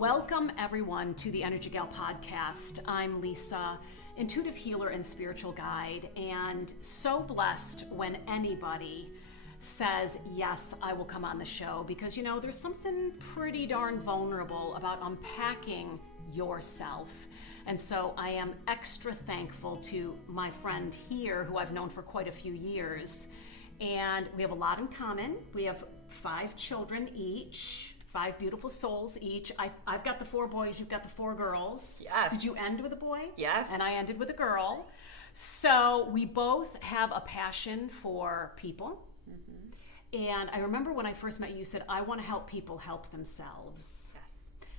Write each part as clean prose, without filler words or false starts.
Welcome everyone to the EnergieGal Podcast. I'm Lisa, intuitive healer and spiritual guide, and so blessed when anybody says, yes, I will come on the show, because there's something pretty darn vulnerable about unpacking yourself. And so I am extra thankful to my friend here, who I've known for quite a few years. And we have a lot in common. We have 5 children each. 5 beautiful souls each. I've got the 4 boys, you've got the 4 girls. Yes. Did you end with a boy? Yes. And I ended with a girl. So we both have a passion for people. Mm-hmm. And I remember when I first met you, you said, I want to help people help themselves. Yes.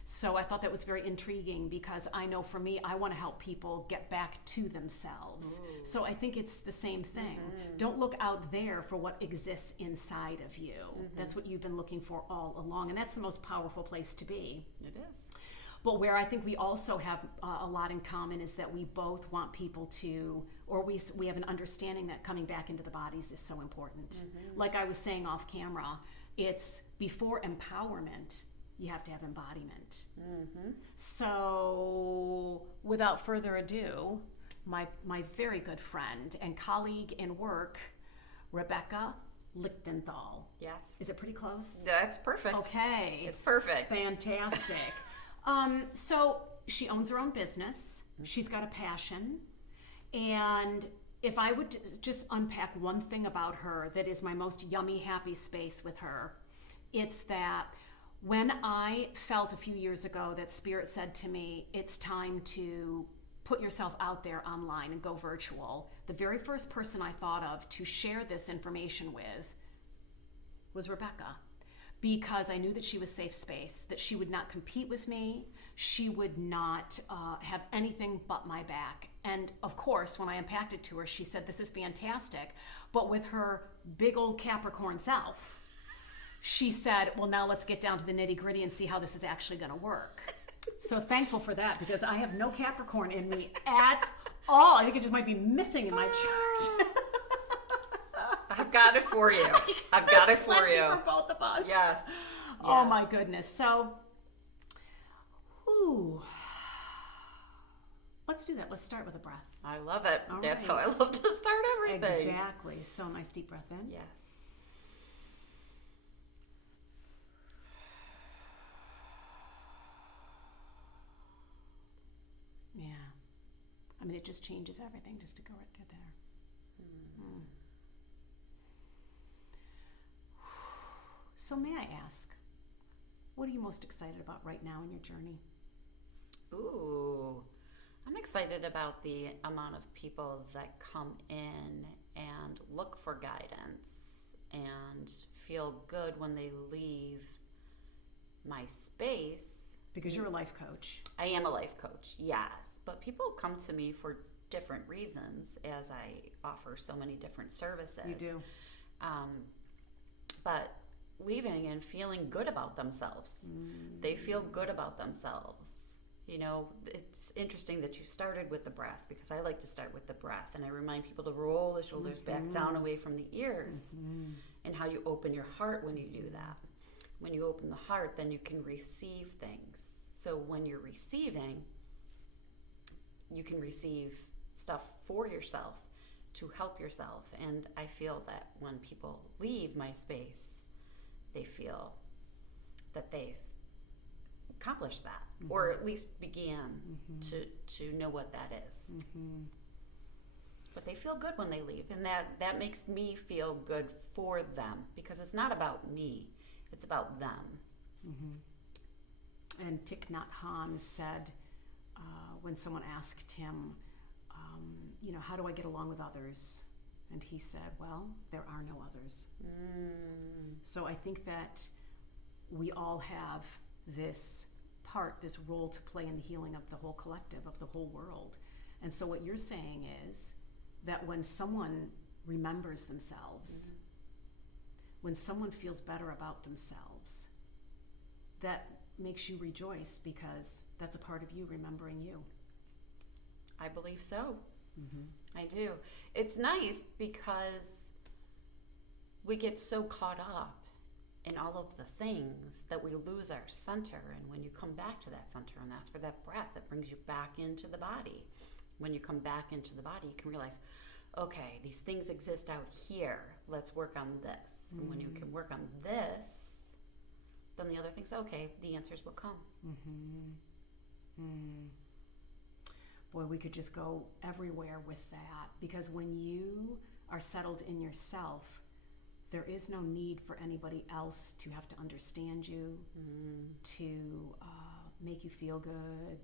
So I thought that was very intriguing, because I know for me, I want to help people get back to themselves. Ooh. So I think it's the same thing. Mm-hmm. Don't look out there for what exists inside of you. Mm-hmm. That's what you've been looking for all along. And that's the most powerful place to be. It is. But where I think we also have a lot in common is that we both want people to, or we have an understanding that coming back into the bodies is so important. Mm-hmm. Like I was saying off camera, it's before empowerment, you have to have embodiment. Mm-hmm. So without further ado, my very good friend and colleague in work, Rebecca Lichtenthal. Yes. Is it pretty close? That's perfect. Okay. It's perfect. Fantastic. So she owns her own business. She's got a passion. And if I would just unpack one thing about her that is my most yummy, happy space with her, it's that when I felt a few years ago that Spirit said to me, it's time to put yourself out there online and go virtual, the very first person I thought of to share this information with was Rebecca. Because I knew that she was safe space, that she would not compete with me, she would not have anything but my back. And of course, when I unpacked it to her, she said, this is fantastic. But with her big old Capricorn self, she said, well, now let's get down to the nitty gritty and see how this is actually going to work. So thankful for that, because I have no Capricorn in me at all. I think it just might be missing in my chart. I've got it for you. I've got it for you. For both of us. Yes. Oh my goodness. So, let's do that. Let's start with a breath. I love it. All That's right. how I love to start everything. Exactly. So nice deep breath in. Yes. Yeah. I mean, it just changes everything just to go right to there. Mm. So may I ask, what are you most excited about right now in your journey? Ooh, I'm excited about the amount of people that come in and look for guidance and feel good when they leave my space. Because you're a life coach. I am a life coach, yes. But people come to me for different reasons, as I offer so many different services. You do. But leaving and feeling good about themselves. They feel good about themselves. It's interesting that you started with the breath, because I like to start with the breath. And I remind people to roll the shoulders back down away from the ears, and how you open your heart when you do that. When you open the heart, then you can receive things. So when you're receiving, you can receive stuff for yourself to help yourself. And I feel that when people leave my space, they feel that they've accomplished that, or at least began to know what that is. Mm-hmm. But they feel good when they leave, and that makes me feel good for them, because it's not about me. It's about them. Mm-hmm. And Thich Nhat Hanh said, when someone asked him, how do I get along with others? And he said, well, there are no others. So I think that we all have this role to play in the healing of the whole collective, of the whole world. And so what you're saying is that when someone remembers themselves, when someone feels better about themselves, that makes you rejoice, because that's a part of you remembering you. I believe so. I do. It's nice because we get so caught up and all of the things that we lose our center. And when you come back to that center, and that's where that breath that brings you back into the body, when you come back into the body, you can realize, okay, these things exist out here, let's work on this. And when you can work on this, then the other things, okay, the answers will come. Boy, we could just go everywhere with that, because when you are settled in yourself, there is no need for anybody else to have to understand you, to make you feel good.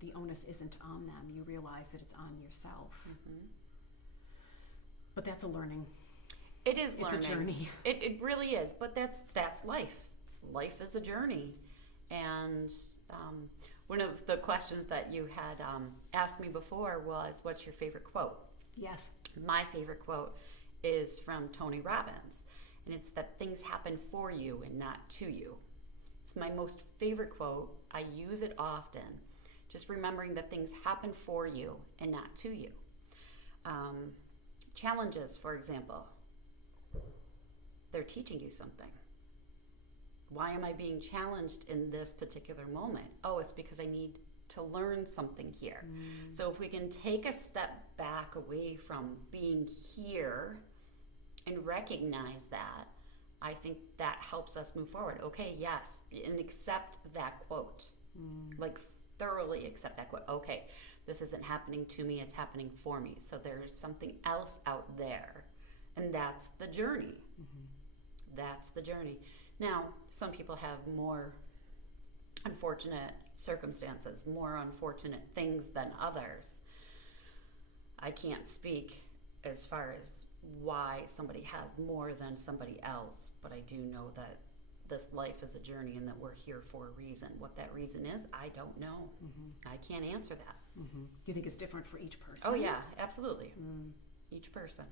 The onus isn't on them. You realize that it's on yourself. But that's a learning. It is learning. It's a journey. It really is. But that's life. Life is a journey. And one of the questions that you had asked me before was, what's your favorite quote? Yes. My favorite quote is from Tony Robbins, and it's that things happen for you and not to you. It's my most favorite quote. I use it often, just remembering that things happen for you and not to you. Challenges, for example, they're teaching you something. Why am I being challenged in this particular moment? Oh, it's because I need to learn something here. So if we can take a step back away from being here and recognize that, I think that helps us move forward. Okay, yes, and accept that quote. Like, thoroughly accept that quote. Okay, this isn't happening to me, it's happening for me. So there's something else out there. And that's the journey. That's the journey. Now, some people have more unfortunate circumstances, more unfortunate things than others. I can't speak as far as why somebody has more than somebody else, but I do know that this life is a journey and that we're here for a reason. What that reason is, I don't know. I can't answer that. Do you think it's different for each person? Oh yeah, absolutely. Each person.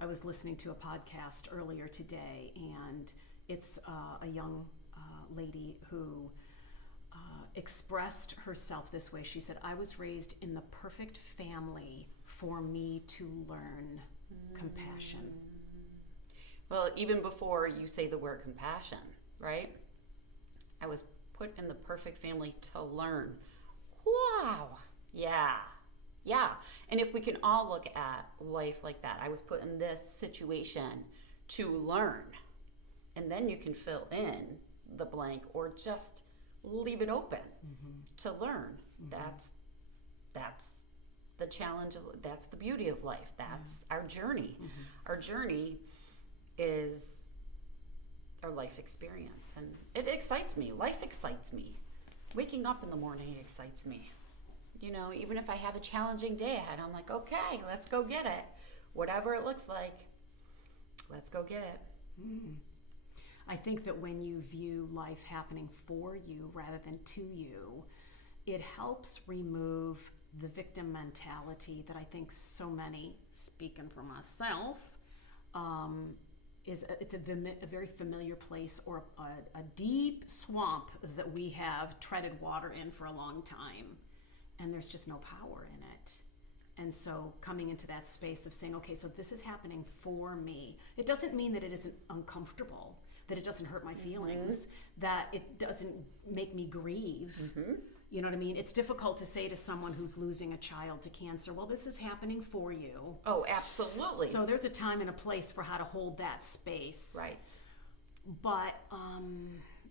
I was listening to a podcast earlier today, and it's a young lady who expressed herself this way. She said, I was raised in the perfect family for me to learn compassion. Well, even before you say the word compassion, right? I was put in the perfect family to learn. Wow. Yeah. And if we can all look at life like that, I was put in this situation to learn. And then you can fill in the blank or just leave it open to learn. That's the challenge. That's the beauty of life. That's our journey. Our journey is our life experience, and it excites me. Life excites me. Waking up in the morning excites me. You know, even if I have a challenging day ahead, I'm like, okay, let's go get it. Whatever it looks like, let's go get it. I think that when you view life happening for you rather than to you, it helps remove the victim mentality that I think so many, speaking for myself, it's a very familiar place, or a deep swamp that we have treaded water in for a long time, and there's just no power in it. And so coming into that space of saying, okay, so this is happening for me. It doesn't mean that it isn't uncomfortable, that it doesn't hurt my feelings, that it doesn't make me grieve. You know what I mean? It's difficult to say to someone who's losing a child to cancer, well, this is happening for you. Oh, absolutely. So there's a time and a place for how to hold that space. Right. But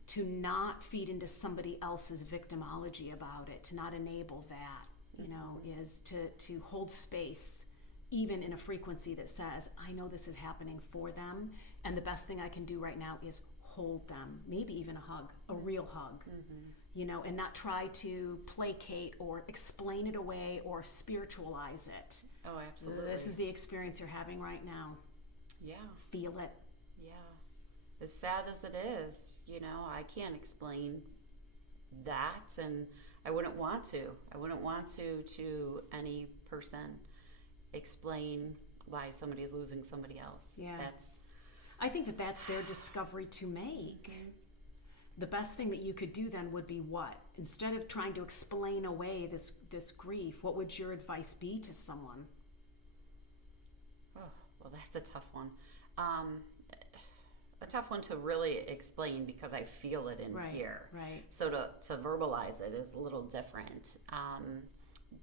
to not feed into somebody else's victimology about it, to not enable that, you know, is to hold space, even in a frequency that says, I know this is happening for them, and the best thing I can do right now is hold them, maybe even a hug, a real hug. You know, and not try to placate or explain it away or spiritualize it. Oh, absolutely. This is the experience you're having right now. Yeah. Feel it. Yeah. As sad as it is, you know, I can't explain that, and I wouldn't want to. I wouldn't want to any person explain why somebody is losing somebody else. Yeah. I think that that's their discovery to make. The best thing that you could do then would be what? Instead of trying to explain away this grief, what would your advice be to someone? Oh, well, that's a tough one. a tough one to really explain because I feel it in here. Right. So to verbalize it is a little different.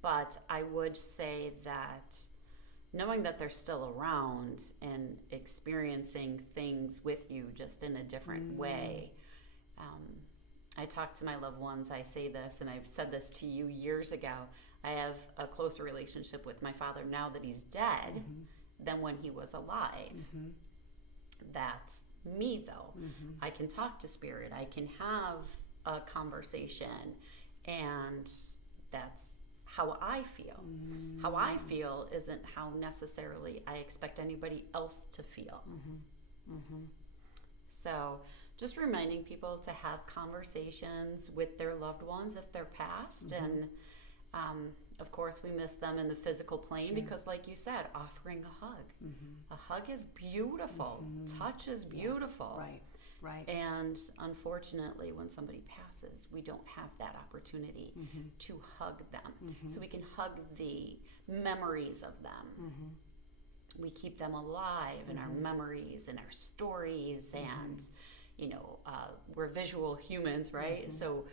But I would say that knowing that they're still around and experiencing things with you just in a different way. I talk to my loved ones, I say this, and I've said this to you years ago. I have a closer relationship with my father now that he's dead than when he was alive. That's me, though. I can talk to spirit. I can have a conversation, and that's how I feel. How I feel isn't how necessarily I expect anybody else to feel. So just reminding people to have conversations with their loved ones if they're passed. And of course, we miss them in the physical plane because, like you said, offering a hug. A hug is beautiful. Touch is beautiful. Right. And unfortunately, when somebody passes, we don't have that opportunity to hug them. So we can hug the memories of them. We keep them alive in our memories and our stories. And, you know, we're visual humans, right? So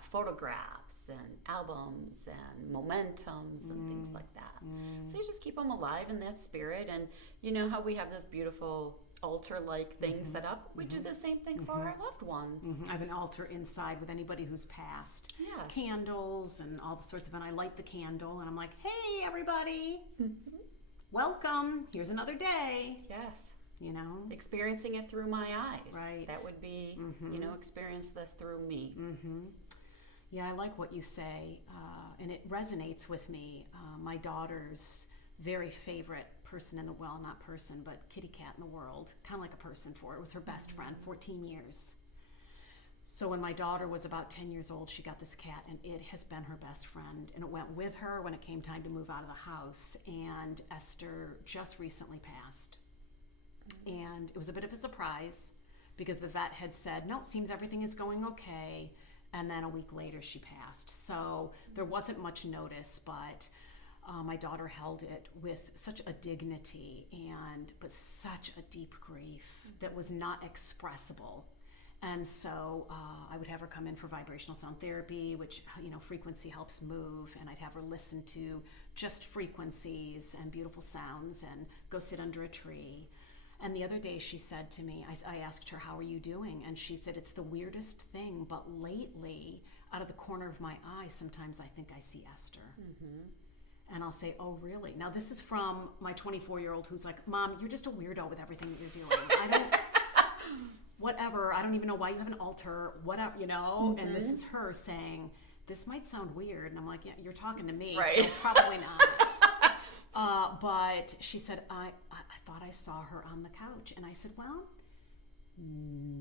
photographs and albums and momentums and things like that. So you just keep them alive in that spirit. And you know how we have this beautiful altar-like thing set up? We do the same thing for our loved ones. I have an altar inside with anybody who's passed. Candles and all the sorts of, and I light the candle and I'm like, hey, everybody, welcome. Here's another day. Yes. You know? Experiencing it through my eyes. Right. That would be, you know, experience this through me. Yeah, I like what you say, and it resonates with me. My daughter's very favorite person in the, well, not person, but kitty cat in the world, kind of like a person for her. It was her best friend, 14 years. So when my daughter was about 10 years old, she got this cat, and it has been her best friend. And it went with her when it came time to move out of the house. And Esther just recently passed. And it was a bit of a surprise because the vet had said, no, it seems everything is going okay. And then a week later, she passed. So there wasn't much notice, but my daughter held it with such a dignity but such a deep grief that was not expressible. And so I would have her come in for vibrational sound therapy, which, you know, frequency helps move. And I'd have her listen to just frequencies and beautiful sounds and go sit under a tree. And the other day she said to me, I asked her, how are you doing? And she said, it's the weirdest thing, but lately, out of the corner of my eye, sometimes I think I see Esther. And I'll say, oh, really? Now, this is from my 24-year-old who's like, Mom, you're just a weirdo with everything that you're doing. Whatever, I don't even know why you have an altar, whatever, you know? And this is her saying, this might sound weird. And I'm like, yeah, you're talking to me, so probably not. But she said, I thought I saw her on the couch. And I said, well,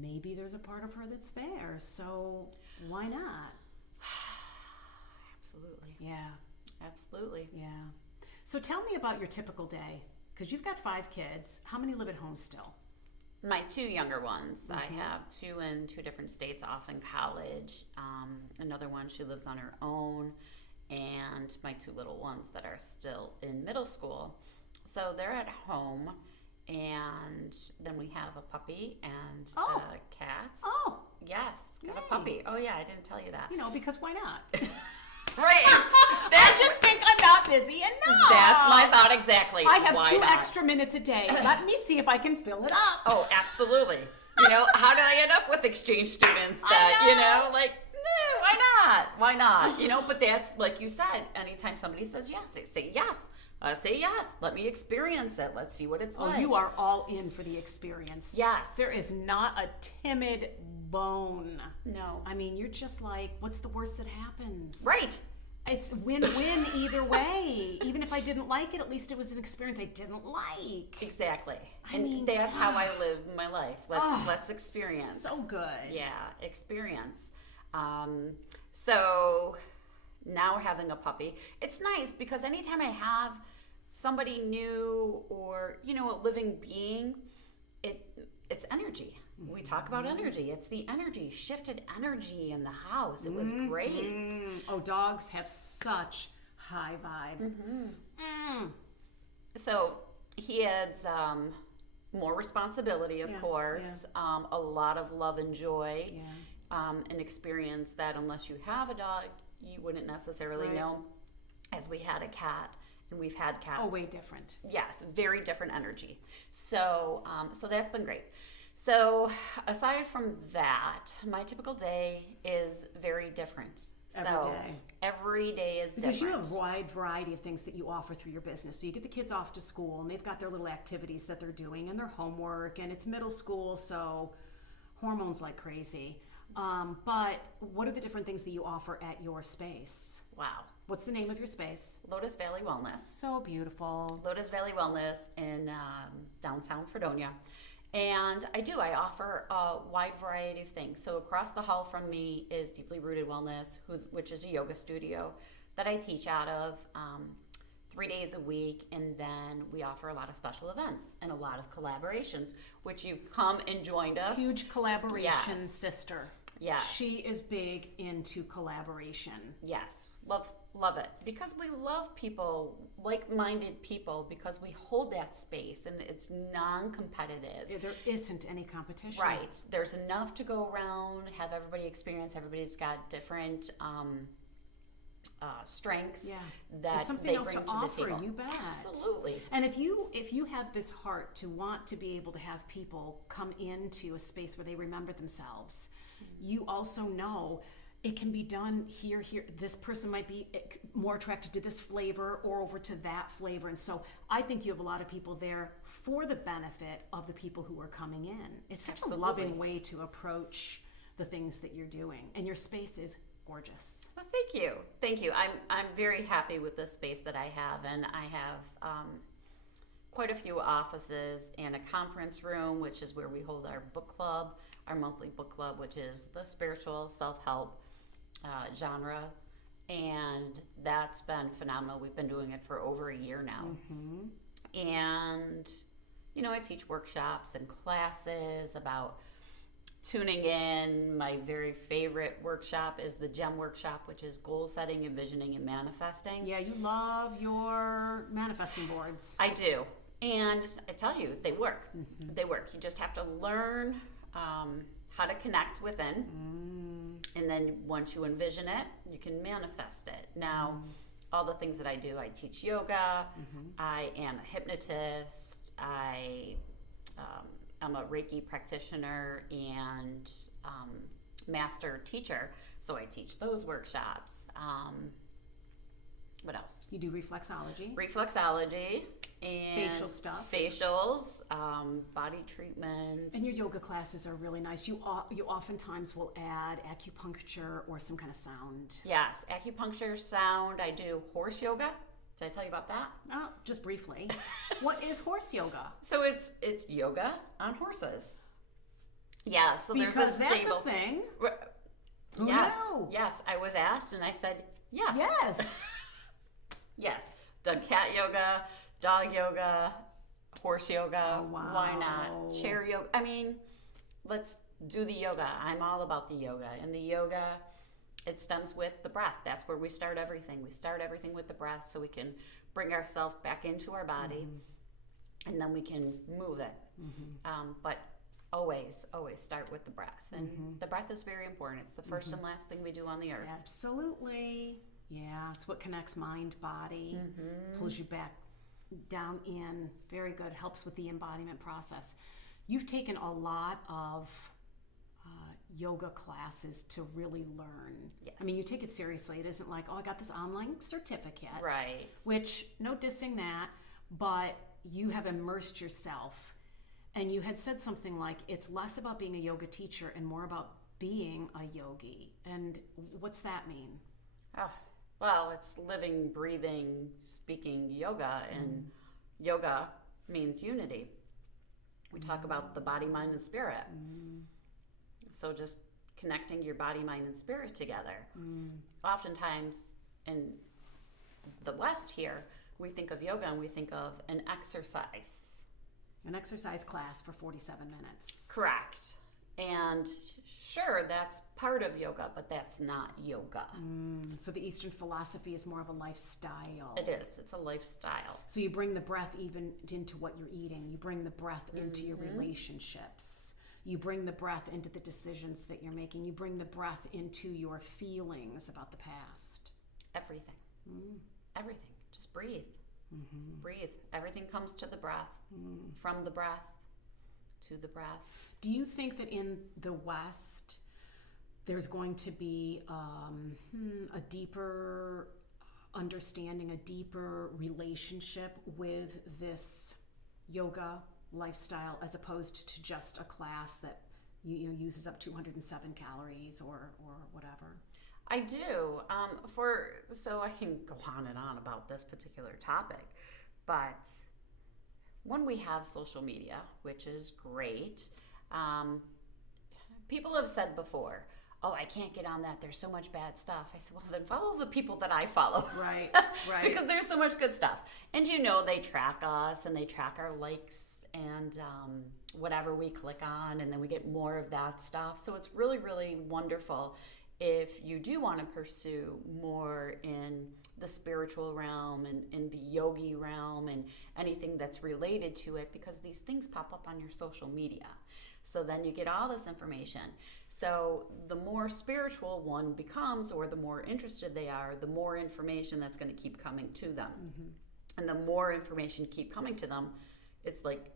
maybe there's a part of her that's there, so why not? Absolutely. Yeah. Absolutely. Yeah. So tell me about your typical day, because you've got 5 kids. How many live at home still? My 2 younger ones. I have 2 in 2 different states off in college. Another one, she lives on her own. And my 2 little ones that are still in middle school. So they're at home. And then we have a puppy and a cat. Oh. Yes, got Yay. a puppy. Oh, yeah, I didn't tell you that. You know, because why not? Right. I just think I'm not busy enough. That's my thought exactly. I have Why 2 not? extra minutes a day. Let me see if I can fill it up. Oh, absolutely. You know, how did I end up with exchange students that, you know, like, no, why not? Why not? You know, but that's, like you said, anytime somebody says yes, I say yes. Say yes. Let me experience it. Let's see what it's like. Oh, you are all in for the experience. Yes. There is not a timid bone. No. I mean, you're just like, what's the worst that happens? Right. It's win-win either way. Even if I didn't like it, at least it was an experience I didn't like. Exactly. I And mean, that's how I live my life. Let's experience. So good. Yeah, experience. So now having a puppy, it's nice because anytime I have somebody new or, you know, a living being, it's energy. We talk about energy. It's the energy, shifted energy in the house. It was great. Oh, dogs have such high vibe. So he adds more responsibility, of course, a lot of love and joy, an experience that unless you have a dog, you wouldn't necessarily know, as we had a cat. And we've had cats. Oh, way different. Yes, very different energy. So, so that's been great. So, aside from that, my typical day is very different. Every day is different. Because you have a wide variety of things that you offer through your business. So you get the kids off to school, and they've got their little activities that they're doing, and their homework, and it's middle school, so hormones like crazy. But what are the different things that you offer at your space? Wow. What's the name of your space? Lotus Valley Wellness. So beautiful. Lotus Valley Wellness in downtown Fredonia. And I offer a wide variety of things. So across the hall from me is Deeply Rooted Wellness, which is a yoga studio that I teach out of 3 days a week. And then we offer a lot of special events and a lot of collaborations, which you've come and joined us. Huge collaboration sister. Yes. She is big into collaboration. Yes. Love it. Because we love people, like-minded people, because we hold that space and it's non-competitive. There isn't any competition. Right. There's enough to go around, have everybody experience. Everybody's got different strengths that they bring to the table. You bet. Absolutely. And if you have this heart to want to be able to have people come into a space where they remember themselves, you also know it can be done here. This person might be more attracted to this flavor or over to that flavor. And so I think you have a lot of people there for the benefit of the people who are coming in. It's such a loving way to approach the things that you're doing. And your space is gorgeous. Well, thank you. I'm very happy with the space that I have, and I have quite a few offices and a conference room, which is where we hold our book club, our monthly book club, which is the spiritual self-help genre, and that's been phenomenal. We've been doing it for over a year now. And I teach workshops and classes about tuning in. My very favorite workshop is the GEM workshop, which is goal setting, envisioning, and manifesting. Yeah, you love your manifesting boards. I do. And I tell you, they work. They work. You just have to learn how to connect within. And then once you envision it, you can manifest it. Now, all the things that I do, I teach yoga. I am a hypnotist. I'm a Reiki practitioner and master teacher, so I teach those workshops. What else? You do reflexology. Reflexology and facial stuff. Facials, body treatments. And your yoga classes are really nice. You oftentimes will add acupuncture or some kind of sound. Yes, acupuncture, sound. I do horse yoga. Did I tell you about that? Oh, just briefly. What is horse yoga? So it's yoga on horses. Yeah, so because there's a stable. That's a thing. Who knew? Yes, I was asked and I said yes. Yes. Yes. Done cat yoga, dog yoga, horse yoga. Oh, wow. Why not? Chair yoga. I mean, let's do the yoga. I'm all about the yoga. And the yoga, it stems with the breath. That's where we start everything. We start everything with the breath so we can bring ourselves back into our body and then we can move it. But always start with the breath. And the breath is very important. It's the first and last thing we do on the earth. Absolutely. Yeah, it's what connects mind, body, pulls you back down in. Very good. Helps with the embodiment process. You've taken a lot of yoga classes to really learn. Yes. I mean, you take it seriously. It isn't like, oh, I got this online certificate. Right. Which, no dissing that, but you have immersed yourself. And you had said something like, it's less about being a yoga teacher and more about being a yogi. And what's that mean? Oh, well, it's living, breathing, speaking yoga, and yoga means unity. We talk about the body, mind, and spirit. So just connecting your body, mind, and spirit together. Oftentimes in the West here, we think of yoga and we think of an exercise. An exercise class for 47 minutes. Correct. And sure, that's part of yoga, but that's not yoga. So the Eastern philosophy is more of a lifestyle. It is. It's a lifestyle. So you bring the breath even into what you're eating. You bring the breath into your relationships. You bring the breath into the decisions that you're making. You bring the breath into your feelings about the past. Everything. Everything. Just breathe. Breathe. Everything comes to the breath. From the breath to the breath. Do you think that in the West, there's going to be a deeper understanding, a deeper relationship with this yoga lifestyle as opposed to just a class that uses up 207 calories or whatever? I do. So I can go on and on about this particular topic, but when we have social media, which is great, people have said before, oh, I can't get on that. There's so much bad stuff. I said, well, then follow the people that I follow. Right, right. Because there's so much good stuff. And they track us and they track our likes and whatever we click on, and then we get more of that stuff. So it's really, really wonderful if you do want to pursue more in the spiritual realm and in the yogi realm and anything that's related to it, because these things pop up on your social media. So then you get all this information. So the more spiritual one becomes, or the more interested they are, the more information that's going to keep coming to them. And the more information keep coming to them, it's like,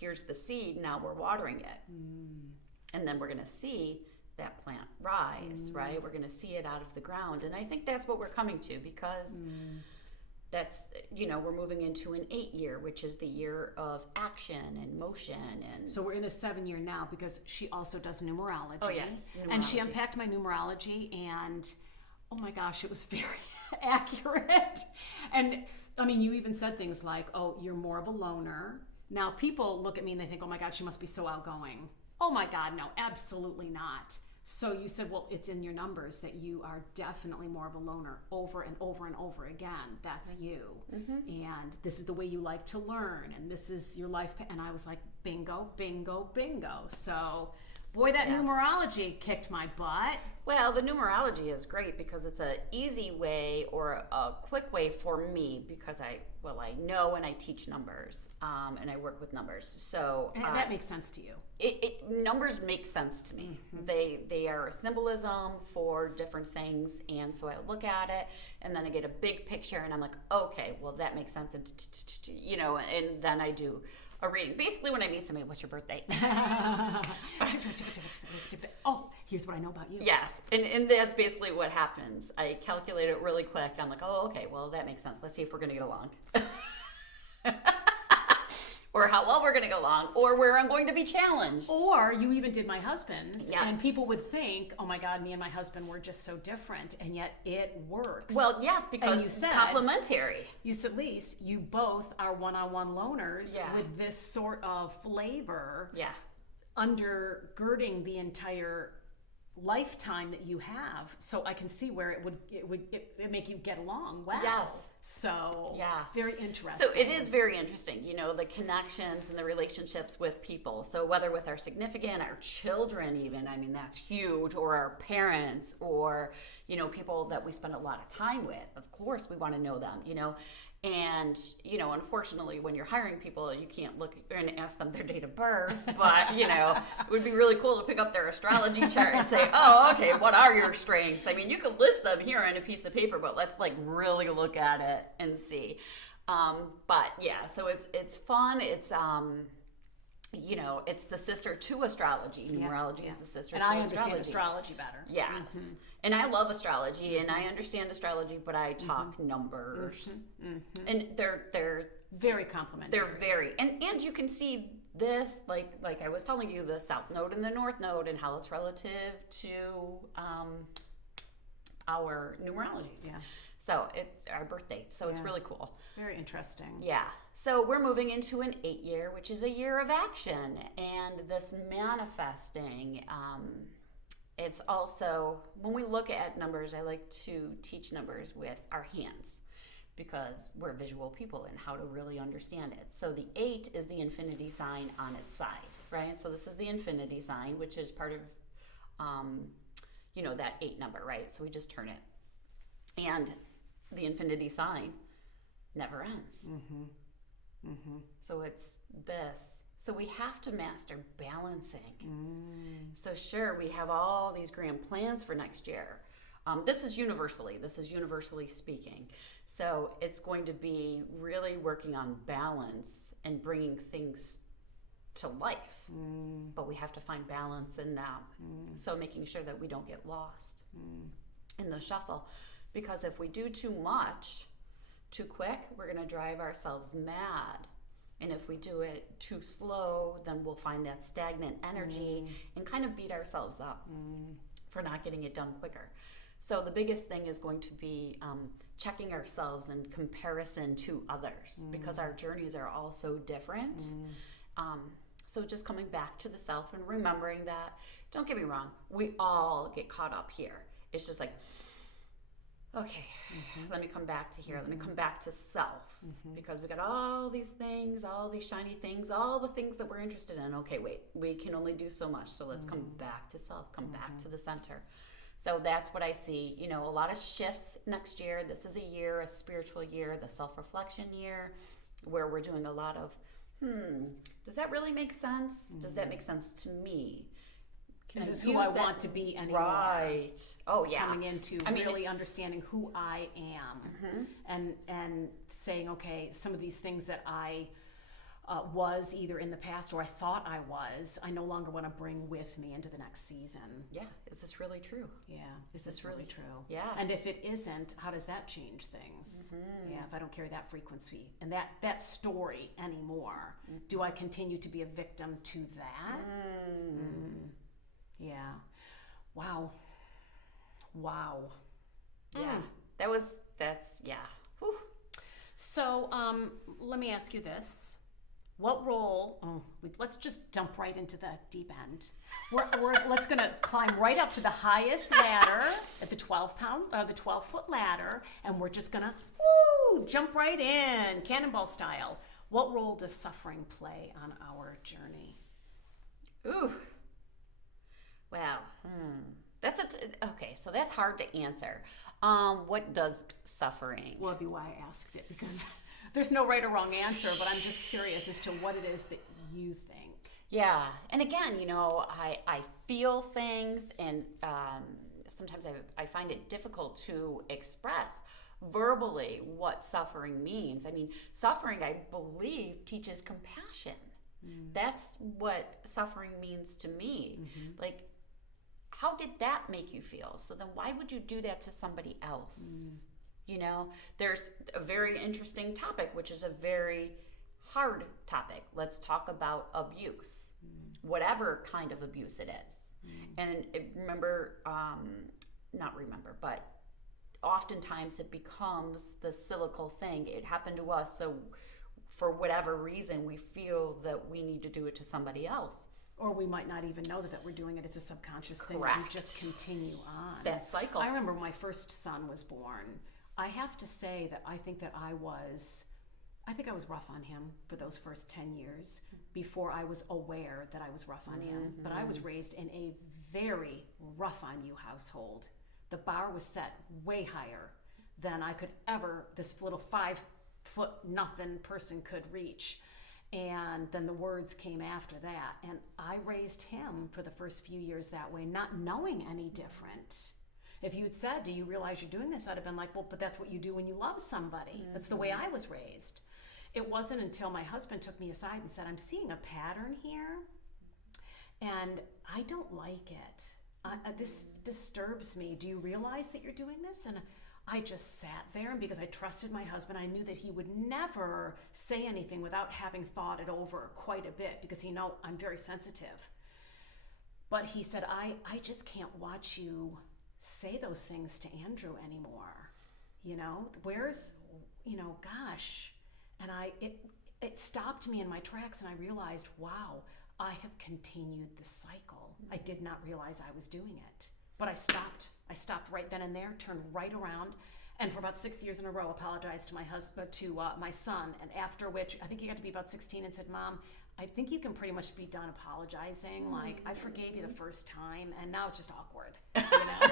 here's the seed, now we're watering it. And then we're going to see that plant rise, right? We're going to see it out of the ground. And I think that's what we're coming to, because that's, we're moving into an 8 year, which is the year of action and motion. And so we're in a 7 year now, because she also does numerology. Oh, yes. Numerology. And she unpacked my numerology, and oh my gosh, it was very accurate. And I mean, you even said things like, oh, you're more of a loner. Now people look at me and they think, oh my God, she must be so outgoing. Oh my God, no, absolutely not. So you said, well, it's in your numbers that you are definitely more of a loner over and over and over again. That's you. And this is the way you like to learn. And this is your life. And I was like, bingo, bingo, bingo. So boy, that numerology kicked my butt. Well, the numerology is great because it's an easy way or a quick way for me, because I know and I teach numbers and I work with numbers. So and that makes sense to you. Numbers make sense to me. They are a symbolism for different things, and so I look at it and then I get a big picture and I'm like, okay, well that makes sense, and and then I do a reading. Basically, when I meet somebody, what's your birthday? Oh, here's what I know about you. Yes, and that's basically what happens. I calculate it really quick. I'm like, oh, okay, well, that makes sense. Let's see if we're going to get along. Or how well we're going to get along, or where I'm going to be challenged. Or you even did my husband's, yes. And people would think, oh my God, me and my husband were just so different, and yet it works. Well, yes, because it's complementary. You said, Lise, you both are one-on-one loners with this sort of flavor undergirding the entire lifetime that you have, so I can see where it would make you get along well. Yes. So very interesting. So it is very interesting, the connections and the relationships with people. So whether with our significant, our children even, I mean, that's huge, or our parents, or, people that we spend a lot of time with. Of course, we want to know them, And, unfortunately, when you're hiring people, you can't look and ask them their date of birth. But, it would be really cool to pick up their astrology chart and say, oh, okay, what are your strengths? I mean, you could list them here on a piece of paper, but let's really look at it and see. So it's fun. It's, it's the sister to astrology. Numerology is the sister to astrology. And I understand astrology better. Yes. And I love astrology, and I understand astrology, but I talk numbers. And they're very complementary. They're very, and you can see this, like I was telling you, the South Node and the North Node, and how it's relative to our numerology. Yeah. So it's our birth date. So it's really cool. Very interesting. Yeah. So we're moving into an 8 year, which is a year of action, and this manifesting. It's also, when we look at numbers, I like to teach numbers with our hands, because we're visual people and how to really understand it. So the 8 is the infinity sign on its side. right? So this is the infinity sign, which is part of, that 8 number, right? So we just turn it. And the infinity sign never ends. So it's this. So we have to master balancing. So sure, we have all these grand plans for next year. This is universally speaking. So it's going to be really working on balance and bringing things to life. But we have to find balance in that. So making sure that we don't get lost in the shuffle. Because if we do too much, too quick, we're going to drive ourselves mad. And if we do it too slow, then we'll find that stagnant energy and kind of beat ourselves up for not getting it done quicker. So the biggest thing is going to be checking ourselves in comparison to others because our journeys are all so different. So just coming back to the self and remembering that, don't get me wrong, we all get caught up here. It's just like, okay, let me come back to here. Let me come back to self because we got all these things, all these shiny things, all the things that we're interested in. Okay, wait, we can only do so much. So let's come back to self, come back to the center. So that's what I see. A lot of shifts next year. This is a spiritual year, the self-reflection year, where we're doing a lot of, does that really make sense? Does that make sense to me? Is this who I want to be anymore? Right. Oh, yeah. Coming into really understanding who I am and saying, okay, some of these things that I was either in the past or I thought I was, I no longer want to bring with me into the next season. Yeah. Is this really true? Yeah. Is this really true? Yeah. And if it isn't, how does that change things? Yeah. If I don't carry that frequency and that story anymore, do I continue to be a victim to that? Yeah. Wow. Yeah. Yeah. Whew. So, let me ask you this. What role, let's just jump right into the deep end. Let's gonna climb right up to the highest ladder at the 12-foot ladder, and we're just gonna, jump right in, cannonball style. What role does suffering play on our journey? Ooh. Wow. Okay, so that's hard to answer. What does suffering? Well, that'd be why I asked it, because there's no right or wrong answer, but I'm just curious as to what it is that you think. Yeah, and again, I feel things, and sometimes I find it difficult to express verbally what suffering means. I mean, suffering, I believe, teaches compassion. That's what suffering means to me. Like, how did that make you feel? So then why would you do that to somebody else? There's a very interesting topic, which is a very hard topic. Let's talk about abuse, whatever kind of abuse it is. And but oftentimes it becomes the cyclical thing. It happened to us, so for whatever reason, we feel that we need to do it to somebody else. Or we might not even know that we're doing it. It's a subconscious thing. Correct. We just continue on. That cycle. I remember when my first son was born. I have to say that I think I was rough on him for those first 10 years before I was aware that I was rough on him. But I was raised in a very rough on you household. The bar was set way higher than I could ever, this little 5-foot nothing person could reach. And then the words came after that. And I raised him for the first few years that way, not knowing any different. If you had said, do you realize you're doing this? I'd have been like, well, but that's what you do when you love somebody. That's the way I was raised. It wasn't until my husband took me aside and said, I'm seeing a pattern here, and I don't like it. This disturbs me. Do you realize that you're doing this? And I just sat there, and because I trusted my husband, I knew that he would never say anything without having thought it over quite a bit, because I'm very sensitive. But he said, I just can't watch you say those things to Andrew anymore. Gosh. And it stopped me in my tracks, and I realized, wow, I have continued the cycle. I did not realize I was doing it. But I stopped. I stopped right then and there, turned right around, and for about 6 years in a row, apologized to my husband, to my son. And after which, I think he got to be about 16 and said, Mom, I think you can pretty much be done apologizing. Like, I forgave you the first time, and now it's just awkward. You know?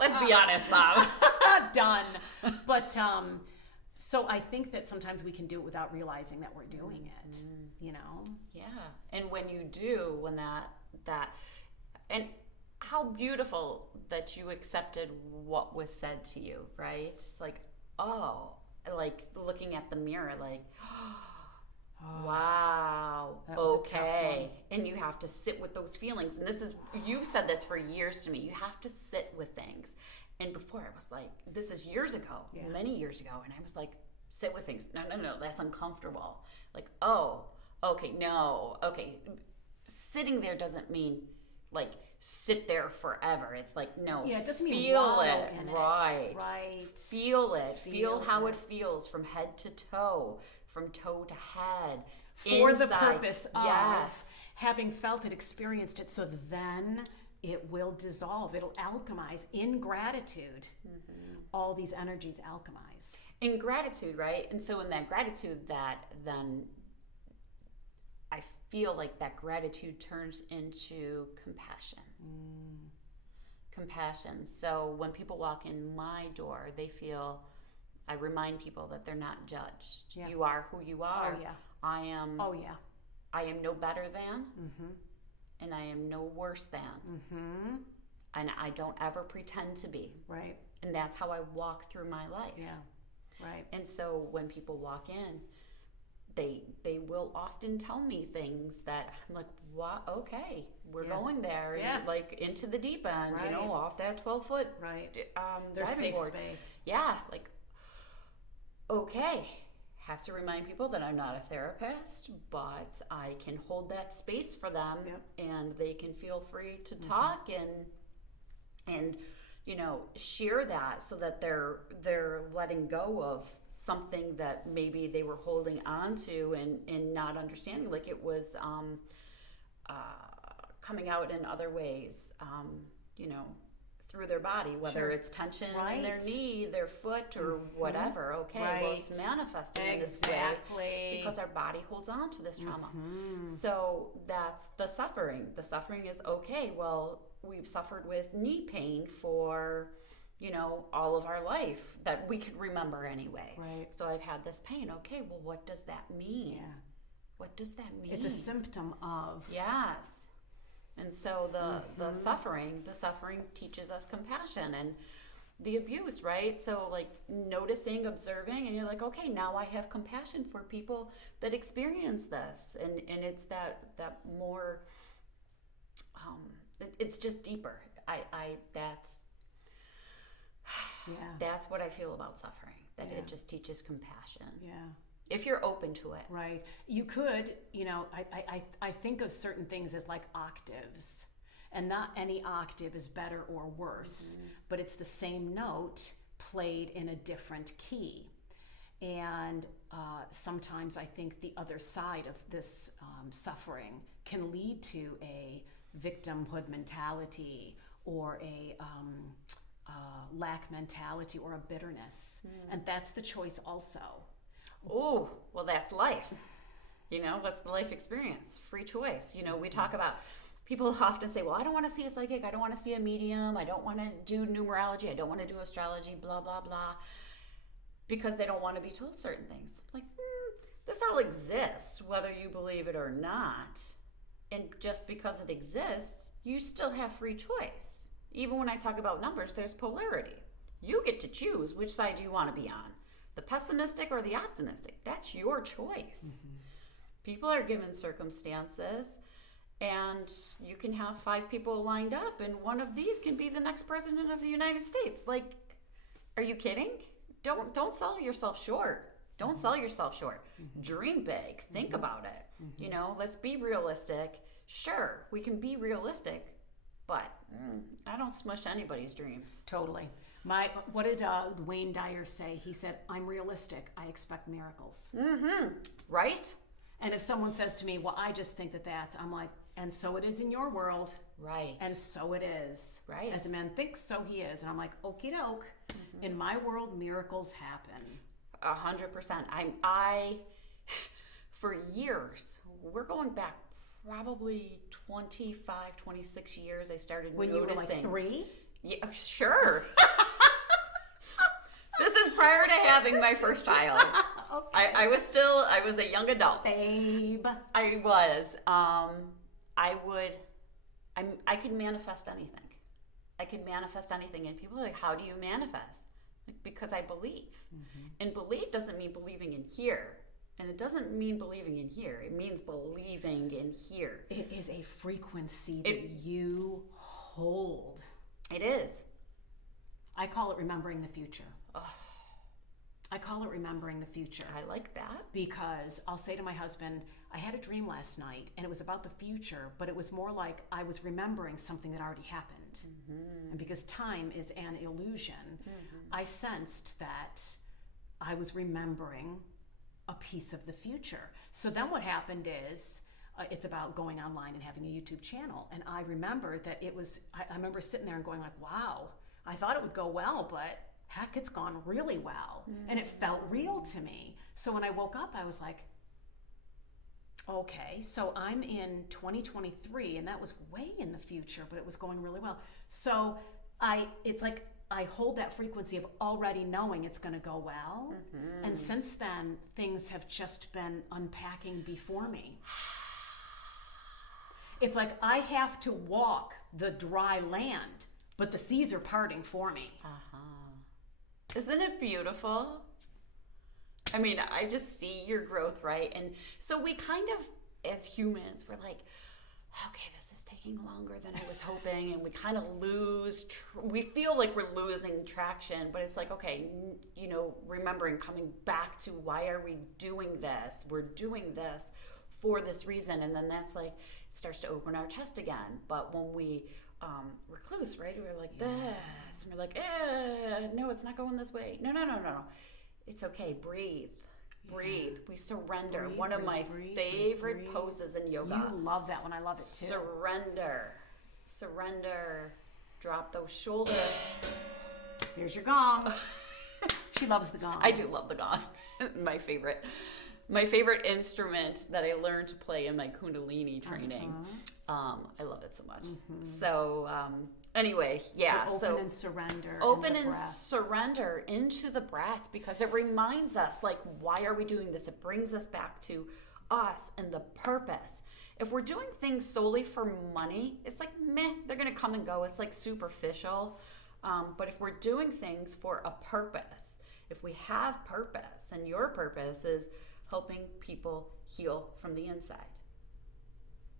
Let's be honest, Mom. Done. But so I think that sometimes we can do it without realizing that we're doing it. You know? Yeah. And when you do, when that and how beautiful that you accepted what was said to you, right? It's like, oh, like looking at the mirror, like, wow, okay. And you have to sit with those feelings. And you've said this for years to me. You have to sit with things. And before I was like, this is years ago, many years ago. And I was like, sit with things. No, that's uncomfortable. Like, oh, okay, no, okay. Sitting there doesn't mean like sit there forever. It's like, no, it doesn't mean feel it, in right. Right. Feel it. Feel how it feels from head to toe, from toe to head. For inside. the purpose of yes. having felt it, experienced it, so then it will dissolve. It'll alchemize in gratitude. All these energies alchemize. In gratitude, right? And so in that gratitude, that then I feel like that gratitude turns into compassion. Compassion. So when people walk in my door, they feel, I remind people that they're not judged. Yeah. You are who you are. Oh, yeah. I am. Oh, yeah. I am no better than, and I am no worse than. And I don't ever pretend to be. Right. And that's how I walk through my life. Yeah. Right. And so when people walk in, they will often tell me things that I'm like, what? Okay, we're going there, and like into the deep end, you know, off that 12-foot Their safe board. space. Yeah, like, okay. Have to remind people that I'm not a therapist, but I can hold that space for them, and they can feel free to talk and you know, share that, so that they're letting go of something that maybe they were holding on to and not understanding, like it was coming out in other ways, you know, through their body, whether it's tension in their knee, their foot, or whatever. Okay, well, it's manifesting in this way because our body holds on to this trauma. So that's the suffering. The suffering is, okay, well, we've suffered with knee pain for, you know, all of our life that we can remember anyway. Right. So I've had this pain. Okay, well, what does that mean? Yeah. What does that mean? It's a symptom of. Yes. And so the suffering teaches us compassion, and the abuse, right? So like noticing, observing, and you're like, okay, now I have compassion for people that experience this. And it's that more, it's just deeper. That's what I feel about suffering, that it just teaches compassion. Yeah. If you're open to it. Right. You could, you know, I think of certain things as like octaves, and not any octave is better or worse, but it's the same note played in a different key. And sometimes I think the other side of this suffering can lead to a victimhood mentality, or a lack mentality, or a bitterness. And that's the choice also. Oh, well, that's life. You know, what's the life experience? Free choice. You know, we talk about, people often say, well, I don't want to see a psychic. I don't want to see a medium. I don't want to do numerology. I don't want to do astrology, blah, blah, blah. Because they don't want to be told certain things. Like, this all exists, whether you believe it or not. And just because it exists, you still have free choice. Even when I talk about numbers, there's polarity. You get to choose which side you want to be on. The pessimistic or the optimistic. That's your choice. People are given circumstances, and you can have 5 people lined up, and one of these can be the next president of the United States. Like, are you kidding? Don't sell yourself short. Don't sell yourself short. Dream big. Think about it. You know, let's be realistic. Sure, we can be realistic, but I don't smush anybody's dreams. Totally. What did Wayne Dyer say? He said, I'm realistic. I expect miracles. Right? And if someone says to me, well, I just think that's, I'm like, and so it is in your world. Right. And so it is. Right. As a man thinks, so he is. And I'm like, okie doke. In my world, miracles happen. 100%. I for years, we're going back probably 25, 26 years, I started when noticing. You were like 3? Yeah, sure. This is prior to having my first child. Okay. I was a young adult. Babe. I was. I could manifest anything. I could manifest anything. And people are like, how do you manifest? Like, because I believe. Mm-hmm. And belief doesn't mean believing in here. And it doesn't mean believing in here. It means believing in here. It is a frequency that you hold. It is. I call it remembering the future. Oh. I call it remembering the future. I like that. Because I'll say to my husband, I had a dream last night and it was about the future, but it was more like I was remembering something that already happened. Mm-hmm. And because time is an illusion, I sensed that I was remembering a piece of the future. So then what happened is, it's about going online and having a YouTube channel. And I remember that I remember sitting there and going like, wow, I thought it would go well, but heck, it's gone really well. Mm-hmm. And it felt real to me. So when I woke up, I was like, okay, so I'm in 2023, and that was way in the future, but it was going really well. So it's like I hold that frequency of already knowing it's going to go well. Mm-hmm. And since then, things have just been unpacking before me. It's like I have to walk the dry land, but the seas are parting for me. Uh-huh. Isn't it beautiful? I mean, I just see your growth, right? And so we kind of, as humans, we're like, okay, this is taking longer than I was hoping, and we kind of we feel like we're losing traction, but it's like, okay, remembering, coming back to why are we doing this? We're doing this for this reason, and then that's like, it starts to open our chest again. But when we recluse, right, we're like this, and we're like, no, it's not going this way. No. It's okay, breathe. We surrender. One of my favorite poses in yoga. You love that one. I love it too. Surrender. Drop those shoulders. There's your gong. She loves the gong. I do love the gong. My favorite instrument that I learned to play in my Kundalini training. I love it so much. Mm-hmm. So anyway, yeah. Open and surrender. Open and surrender into the breath, because it reminds us, like, why are we doing this? It brings us back to us and the purpose. If we're doing things solely for money, it's like, meh, they're going to come and go. It's like superficial. But if we're doing things for a purpose, if we have purpose, and your purpose is helping people heal from the inside.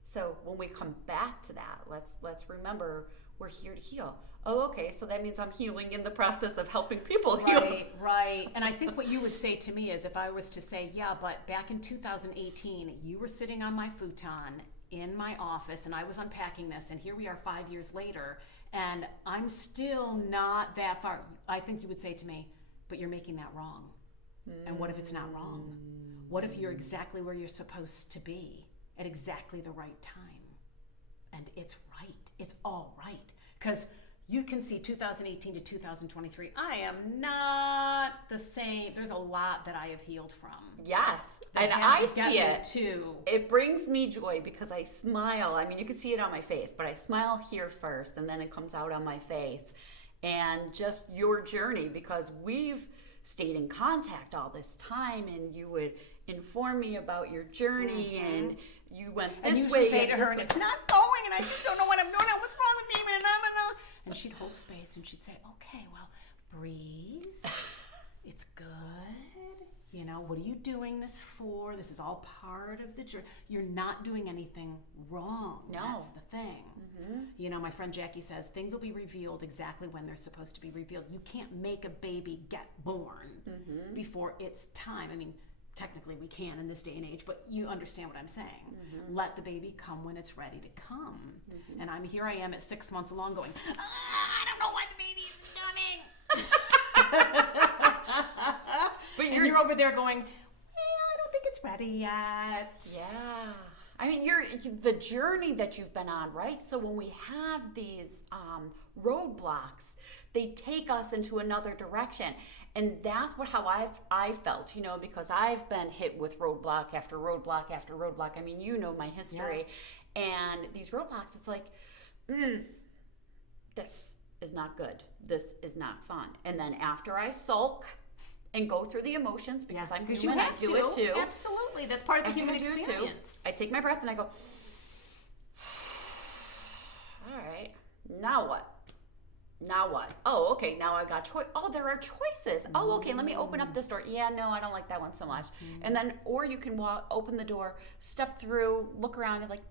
So when we come back to that, let's remember we're here to heal. Oh, okay, so that means I'm healing in the process of helping people heal. Right. And I think what you would say to me is, if I was to say, yeah, but back in 2018, you were sitting on my futon in my office and I was unpacking this, and here we are 5 years later, and I'm still not that far. I think you would say to me, but you're making that wrong. And what if it's not wrong? What if you're exactly where you're supposed to be at exactly the right time? And it's right. It's all right. Because you can see 2018 to 2023, I am not the same. There's a lot that I have healed from. Yes. And I see it too. It brings me joy because I smile. I mean, you can see it on my face, but I smile here first and then it comes out on my face. And just your journey, because we've stayed in contact all this time, and you would inform me about your journey, and you went this way. And you would say to her, and it's not going, and I just don't know what I'm doing, and what's wrong with me, and she'd hold space, and she'd say, okay, well, breathe. It's good. What are you doing this for? This is all part of the journey. You're not doing anything wrong. No. That's the thing. Mm-hmm. My friend Jackie says, things will be revealed exactly when they're supposed to be revealed. You can't make a baby get born before it's time. I mean, technically we can in this day and age, but you understand what I'm saying. Mm-hmm. Let the baby come when it's ready to come. Mm-hmm. And I am at 6 months along going, I don't know when the baby's coming. But you're over there going, I don't think it's ready yet. Yeah. I mean, the journey that you've been on, right? So when we have these roadblocks, they take us into another direction. And that's how I've felt, because I've been hit with roadblock after roadblock after roadblock. I mean, my history. Yeah. And these roadblocks, it's like, this is not good. This is not fun. And then after I sulk and go through the emotions, because I'm human, I do it too. Absolutely. That's part of the human experience. I take my breath and I go, all right, now what? Now what? Oh, okay, now I got choice. Oh, there are choices. Oh, okay, let me open up this door. Yeah, no, I don't like that one so much. And then, or you can open the door, step through, look around, and like,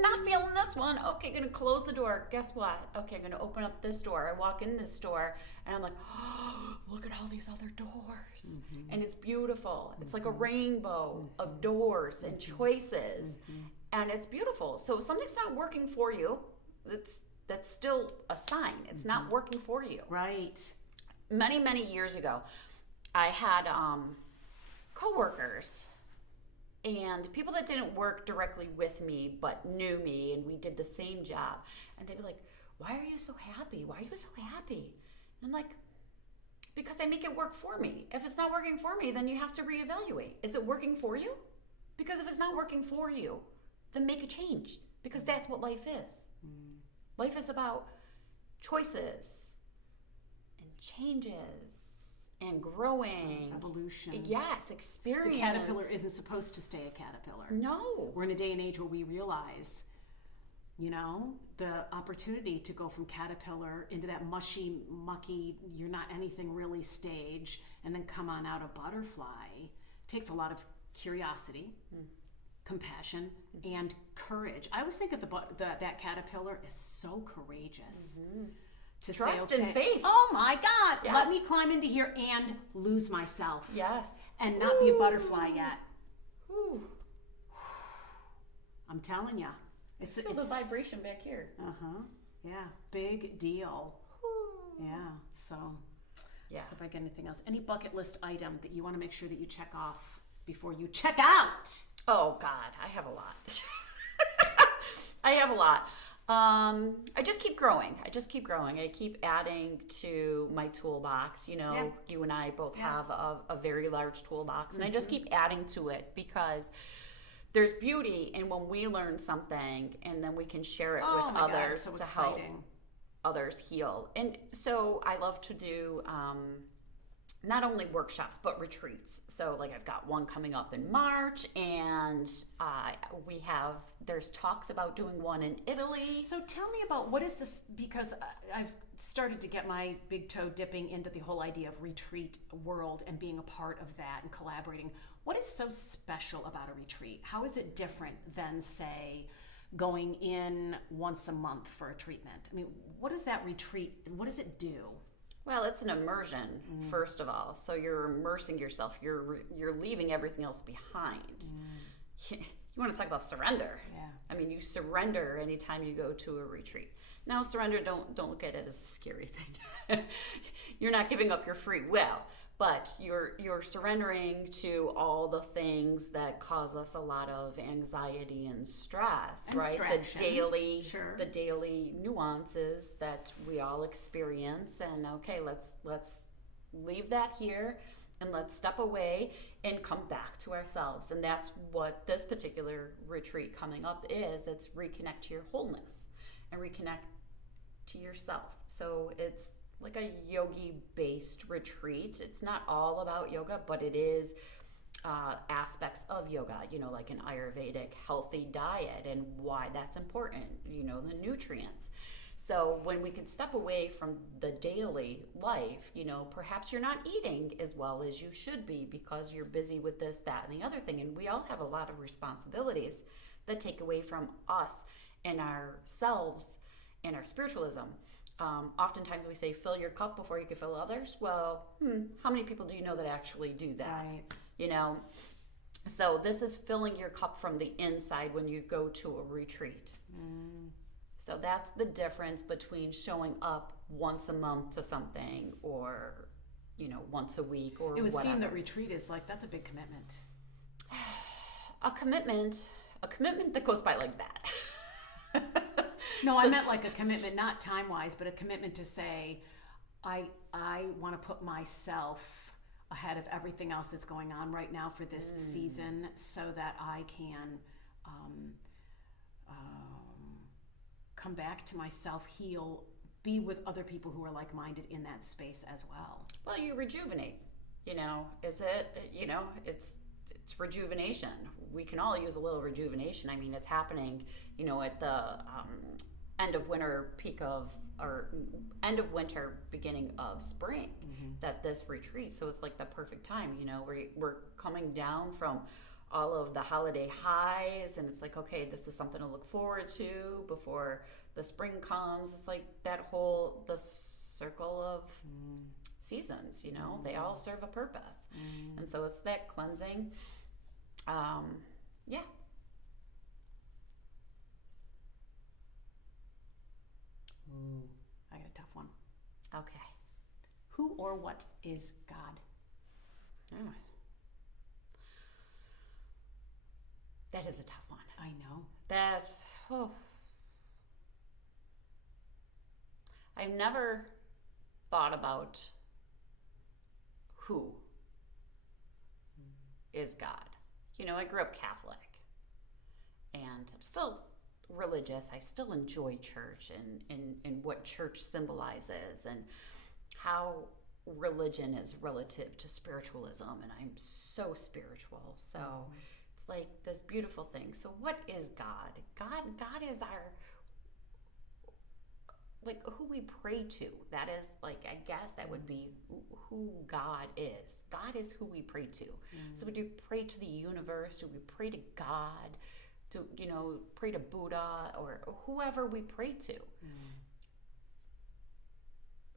not feeling this one. Okay, gonna close the door. Guess what? Okay, I'm gonna open up this door. I walk in this door, and I'm like, oh, look at all these other doors. And it's beautiful. It's like a rainbow of doors and choices. And it's beautiful. So if something's not working for you, that's still a sign. It's not working for you. Right. Many, many years ago, I had coworkers and people that didn't work directly with me but knew me, and we did the same job. And they'd be like, why are you so happy? Why are you so happy? And I'm like, because I make it work for me. If it's not working for me, then you have to reevaluate. Is it working for you? Because if it's not working for you, then make a change, because that's what life is. Life is about choices and changes and growing. Evolution. Yes, experience. The caterpillar isn't supposed to stay a caterpillar. No. We're in a day and age where we realize, the opportunity to go from caterpillar into that mushy, mucky, you're not anything really stage, and then come on out a butterfly takes a lot of curiosity, compassion, and courage. I always think that that caterpillar is so courageous. To trust say, okay, and faith. Oh my God, Yes. let me climb into here and lose myself. Yes. And not be a butterfly yet. Ooh. I'm telling you. It's Feel the vibration back here. Yeah, big deal. Ooh. Yeah, so. Yeah. So if I get anything else, any bucket list item that you want to make sure that you check off before you check out? Oh God, I have a lot. I have a lot. I just keep growing. I keep adding to my toolbox. You and I both have a very large toolbox, and I just keep adding to it, because there's beauty in when we learn something and then we can share it with others to help others heal. And so I love to do not only workshops but retreats. So like I've got one coming up in March, and there's talks about doing one in Italy. So tell me about, what is this, because I've started to get my big toe dipping into the whole idea of retreat world and being a part of that and collaborating. What is so special about a retreat? How is it different than, say, going in once a month for a treatment? I mean, what is that retreat, what does it do? Well, it's an immersion, first of all. So you're immersing yourself. You're leaving everything else behind. You want to talk about surrender? Yeah. I mean, you surrender anytime you go to a retreat. Now, surrender, don't look at it as a scary thing. You're not giving up your free will, but you're surrendering to all the things that cause us a lot of anxiety and stress, and right? Distraction. The daily nuances that we all experience. And okay, let's leave that here, and let's step away and come back to ourselves. And that's what this particular retreat coming up is. It's reconnect to your wholeness and reconnect to yourself. So it's like a yogi-based retreat. It's not all about yoga, but it is aspects of yoga, like an Ayurvedic healthy diet and why that's important, the nutrients. So when we can step away from the daily life, perhaps you're not eating as well as you should be because you're busy with this, that, and the other thing. And we all have a lot of responsibilities that take away from us and ourselves and our spiritualism. Oftentimes we say, fill your cup before you can fill others. Well, how many people do you know that actually do that? Right. So this is filling your cup from the inside when you go to a retreat. So that's the difference between showing up once a month to something or, once a week or whatever. It would seem that retreat is that's a big commitment. A commitment, a commitment that goes by like that. No, I meant like a commitment, not time-wise, but a commitment to say, I want to put myself ahead of everything else that's going on right now for this season, so that I can come back to myself, heal, be with other people who are like-minded in that space as well. Well, you rejuvenate, is it, it's rejuvenation. We can all use a little rejuvenation. I mean, it's happening, at the end of winter, end of winter, beginning of spring, that this retreat. So it's like the perfect time, we're coming down from all of the holiday highs, and it's like, okay, this is something to look forward to before the spring comes. It's like the circle of seasons, they all serve a purpose. And so it's that cleansing. Yeah. Ooh, I got a tough one. Okay. Who or what is God? Oh. That is a tough one. I know. I've never thought about who is God. I grew up Catholic, and I'm still religious. I still enjoy church and what church symbolizes and how religion is relative to spiritualism, and I'm so spiritual. So it's like this beautiful thing. So what is God? God is our, like, who we pray to. That is, like, I guess that would be who God is. God is who we pray to. So we do pray to the universe? Do we pray to God? To, pray to Buddha or whoever we pray to?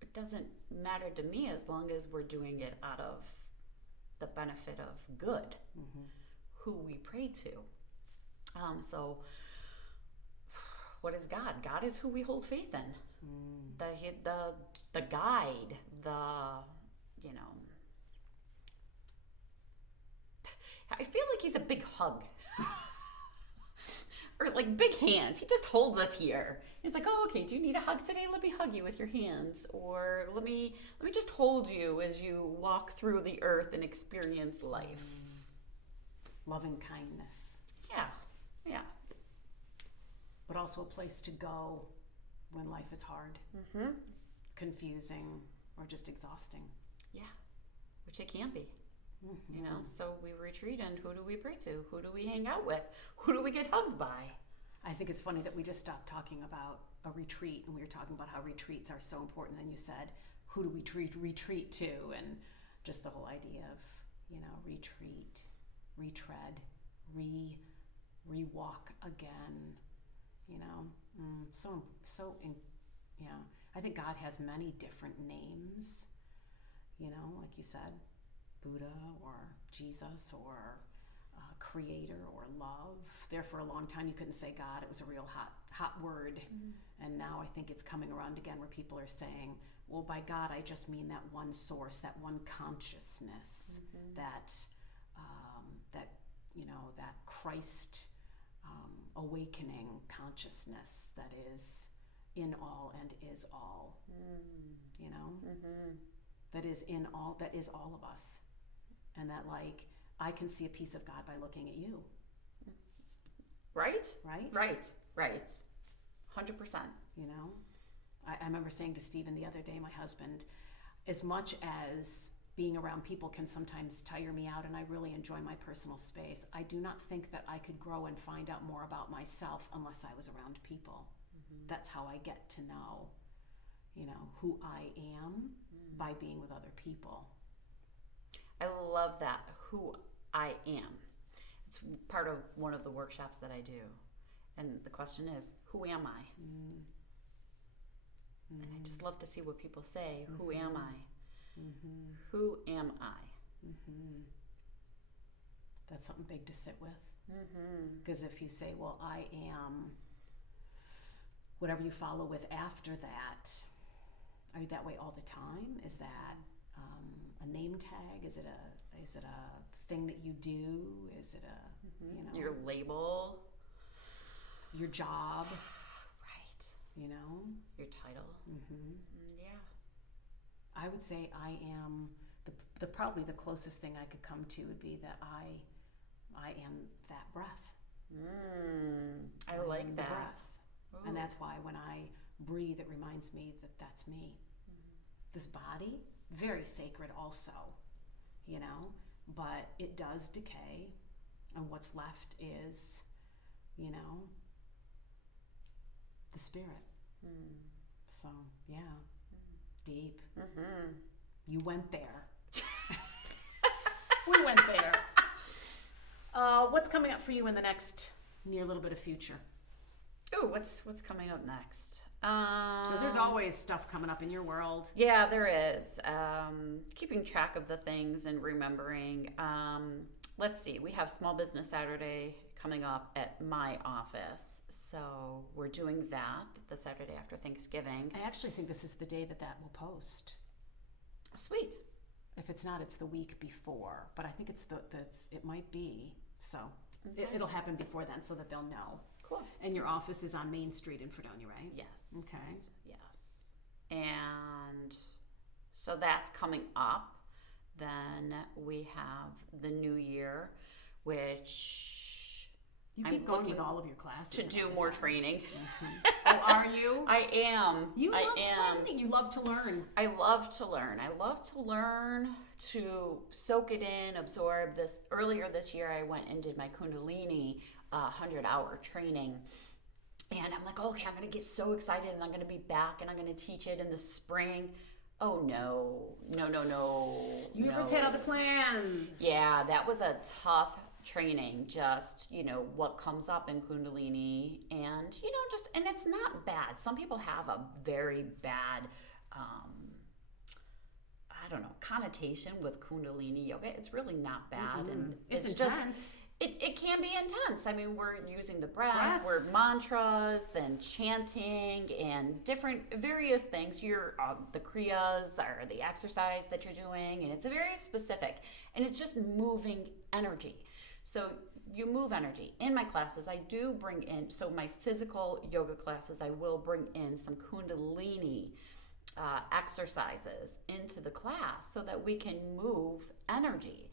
It doesn't matter to me as long as we're doing it out of the benefit of good. Who we pray to. So what is God? God is who we hold faith in. The guide, I feel like he's a big hug. Or like big hands. He just holds us here. He's like, oh, okay, do you need a hug today? Let me hug you with your hands. Or let me just hold you as you walk through the earth and experience life. Loving kindness. Yeah. But also a place to go when life is hard, confusing, or just exhausting. Yeah, which it can be. So we retreat, and who do we pray to? Who do we hang out with? Who do we get hugged by? I think it's funny that we just stopped talking about a retreat, and we were talking about how retreats are so important. And you said, who do we retreat to? And just the whole idea of, retreat, retread, re-walk again, I think God has many different names, like you said, Buddha or Jesus or creator or love. There for a long time you couldn't say God. It was a real hot word. And now I think it's coming around again where people are saying, well, by God I just mean that one source, that one consciousness, that Christ awakening consciousness that is in all and is all, that is in all, that is all of us. And that, like, I can see a piece of God by looking at you. Right? 100%. I remember saying to Stephen the other day, my husband, as much as being around people can sometimes tire me out and I really enjoy my personal space, I do not think that I could grow and find out more about myself unless I was around people. That's how I get to know, who I am by being with other people. I love that, who I am. It's part of one of the workshops that I do. And the question is, who am I? And I just love to see what people say. Who am I? Who am I? That's something big to sit with. Because if you say, well, I am, whatever you follow with after that, are you that way all the time? Is that a name tag? Is it a thing that you do? Is it a your label? your job, Right. you know? Your title. Yeah. I would say I am the probably the closest thing I could come to would be that I am that breath. I am like the that. breath. Ooh. And that's why when I breathe, it reminds me that that's me. This body, very sacred also, you know, but it does decay, and what's left is, you know, the spirit. So, yeah, deep. You went there. We went there. What's coming up for you in the next near little bit of future? Oh, what's coming up next? Because there's always stuff coming up in your world. Yeah, there is. Keeping track of the things and remembering. Let's see. We have Small Business Saturday coming up at my office. So we're doing that the Saturday after Thanksgiving. I actually think this is the day that will post. Sweet. If it's not, it's the week before. But I think it might be. So it'll happen before then so that they'll know. Cool. And your office is on Main Street in Fredonia, right? Yes. Okay. Yes. And so that's coming up. Then we have the new year, which You I'm keep going looking with all of your classes. to and do everything. more training. Oh, are you? I am. You I love am. training. You love to learn. I love to learn. I love to learn, to soak it in, absorb this. Earlier this year, I went and did my Kundalini 100-hour training. And I'm like, okay, I'm going to get so excited and I'm going to be back and I'm going to teach it in the spring. Oh, no. Universe had other plans. Yeah, that was a tough training. Just, what comes up in Kundalini and, and it's not bad. Some people have a very bad, connotation with Kundalini yoga. It's really not bad. And It's just, intense. it can be intense. I mean, we're using the breath, we're mantras and chanting and various things. The kriyas are the exercise that you're doing, and it's very specific. And it's just moving energy. So you move energy. In my classes, I do bring in, so my physical yoga classes, I will bring in some Kundalini exercises into the class so that we can move energy.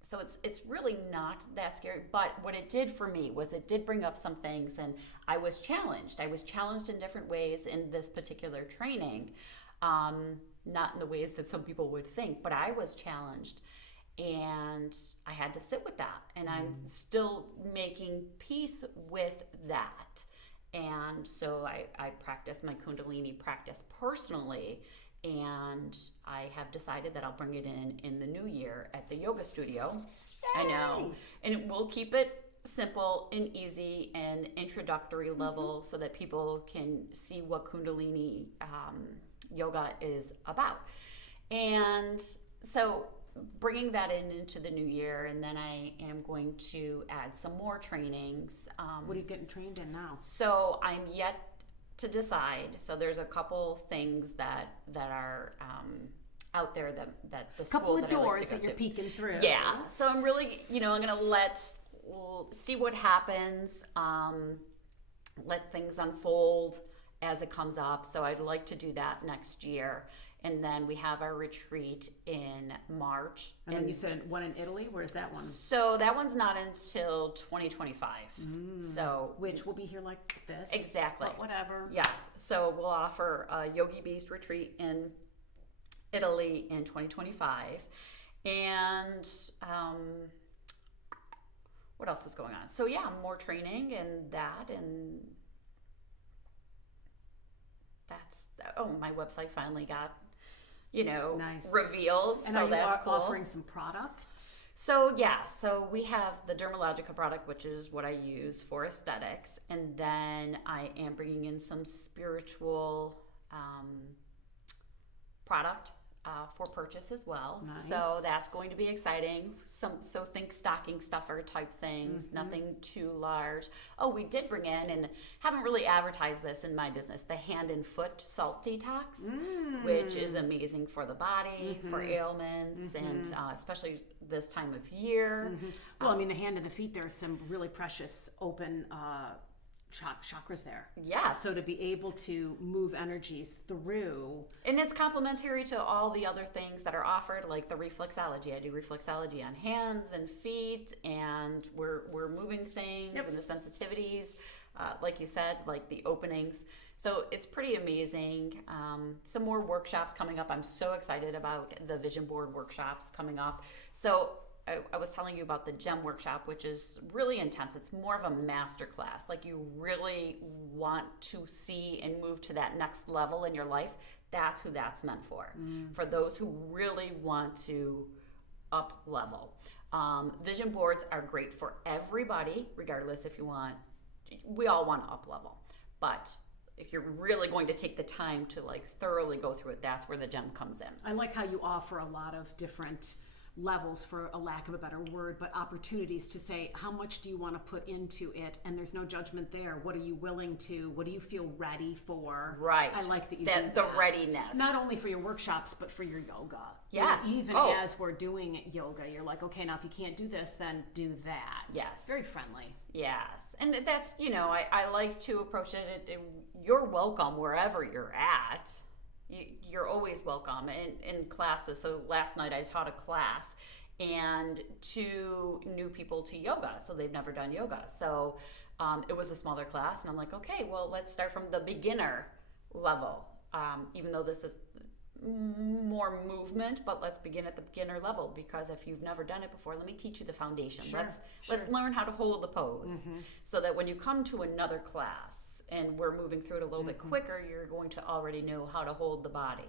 So it's really not that scary. But what it did for me was it did bring up some things, and I was challenged. I was challenged in different ways in this particular training, not in the ways that some people would think, but I was challenged. And I had to sit with that. And I'm still making peace with that. And so I practice my Kundalini practice personally. And I have decided that I'll bring it in the new year at the yoga studio. Yay! I know. And we'll keep it simple and easy and introductory level so that people can see what Kundalini yoga is about. And so bringing that into the new year, and then I am going to add some more trainings. What are you getting trained in now? So I'm yet to decide. So there's a couple things that are out there that the couple school of that I like doors to go that you're to. peeking through. Yeah. So I'm really, I'm going to see what happens, let things unfold as it comes up. So I'd like to do that next year. And then we have our retreat in March. And then you said one in Italy. Where's that one? So that one's not until 2025. So Which will be here like this. Exactly. But whatever. Yes. So we'll offer a yogi-based retreat in Italy in 2025. And what else is going on? So yeah, more training and that, and my website finally got Nice. revealed. And so are that's you cool. offering some product? So yeah, so we have the Dermalogica product, which is what I use for aesthetics, and then I am bringing in some spiritual product for purchase as well. Nice. So that's going to be exciting. So think stocking stuffer type things, nothing too large. Oh, we did bring in, and haven't really advertised this in my business, the hand and foot salt detox, which is amazing for the body, for ailments, and especially this time of year. Well, I mean, the hand and the feet, there are some really precious open chakras there. Yes. So to be able to move energies through. And it's complementary to all the other things that are offered, like the reflexology. I do reflexology on hands and feet, and we're moving things and the sensitivities, like you said, like the openings. So it's pretty amazing. Some more workshops coming up. I'm so excited about the vision board workshops coming up. So I was telling you about the GEM workshop, which is really intense. It's more of a master class. Like, you really want to see and move to that next level in your life. That's who that's meant for. For those who really want to up level. Vision boards are great for everybody, regardless if you want. We all want to up level. But if you're really going to take the time to like thoroughly go through it, that's where the GEM comes in. I like how you offer a lot of different levels, for a lack of a better word, but opportunities to say, how much do you want to put into it? And there's no judgment there. What are you willing to? What do you feel ready for? Right. I like that you do that. The readiness. Not only for your workshops, but for your yoga. Yes. Even as we're doing yoga, you're like, okay, now if you can't do this, then do that. Yes. Very friendly. Yes. And that's, I like to approach it. You're welcome wherever you're at. You're always welcome in classes. So last night I taught a class, and 2 new people to yoga. So they've never done yoga. So it was a smaller class, and I'm like, okay, well, let's start from the beginner level. Even though this is more movement, but let's begin at the beginner level, because if you've never done it before, let me teach you the foundation. Let's learn how to hold the pose, so that when you come to another class and we're moving through it a little bit quicker, you're going to already know how to hold the body.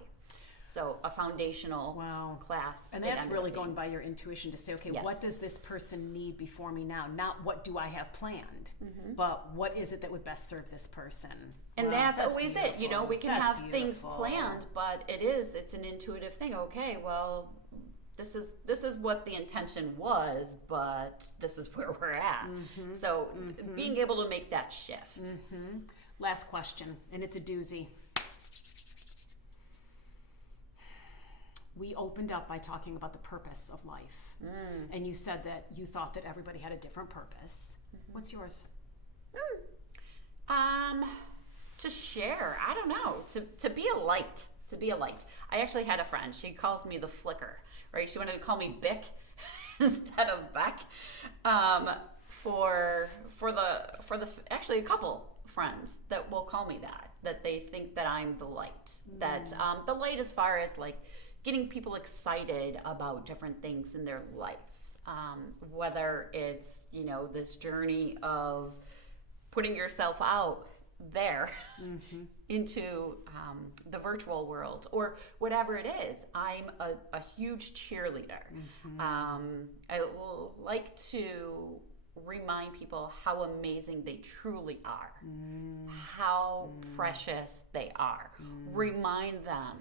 So a foundational class. And that's really going by your intuition to say, okay, what does this person need before me now? Not what do I have planned, but what is it that would best serve this person? And that's always beautiful. it. We can have things planned, but it's an intuitive thing. Okay, well, this is what the intention was, but this is where we're at. So being able to make that shift. Last question, and it's a doozy. We opened up by talking about the purpose of life. And you said that you thought that everybody had a different purpose. What's yours? To share, I don't know, to be a light, I actually had a friend, she calls me the flicker, right? She wanted to call me Bick instead of Beck, for the actually a couple friends that will call me that they think that I'm the light, that the light as far as like getting people excited about different things in their life, whether it's, this journey of putting yourself out there into the virtual world, or whatever it is. I'm a huge cheerleader. I like to remind people how amazing they truly are, how precious they are. Remind them.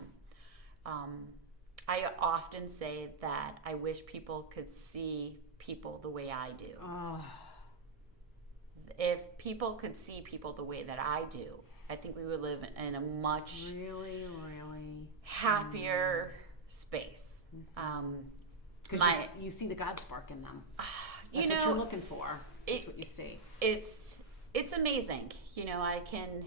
I often say that I wish people could see people the way I do. If people could see people the way that I do, I think we would live in a much really happier space. Because you see the God spark in them. That's what you're looking for. That's what you see. It's amazing. I can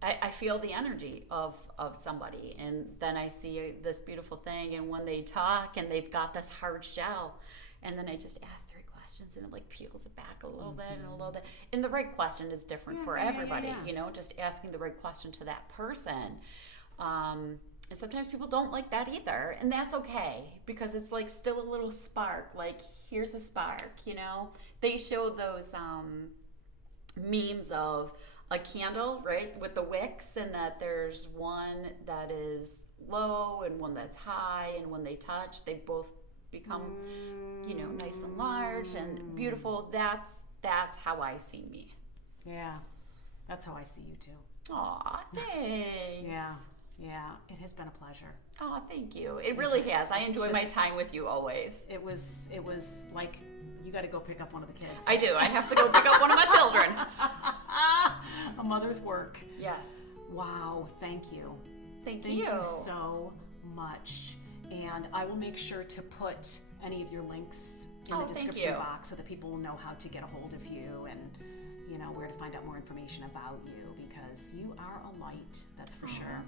I feel the energy of somebody, and then I see this beautiful thing, and when they talk and they've got this hard shell, and then I just ask 3 questions, and it like peels it back a little bit and a little bit. And the right question is different for everybody, just asking the right question to that person. And sometimes people don't like that either, and that's okay, because it's like still a little spark, like here's a spark, They show those memes of a candle, right, with the wicks, and that there's one that is low and one that's high, and when they touch, they both become, nice and large and beautiful. That's how I see me. Yeah, that's how I see you too. Aw, thanks. Yeah, it has been a pleasure. Oh, thank you. It really has. I enjoy my time with you always. It was like, you got to go pick up one of the kids. I do. I have to go pick up one of my children. A mother's work. Yes. Wow, thank you. Thank you you so much. And I will make sure to put any of your links in the description box so that people will know how to get a hold of you and, you know, where to find out more information about you, because you are a light, that's for sure.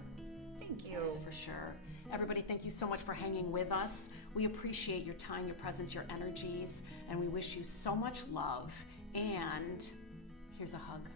Thank you. That is for sure. Everybody, thank you so much for hanging with us. We appreciate your time, your presence, your energies, and we wish you so much love. And here's a hug.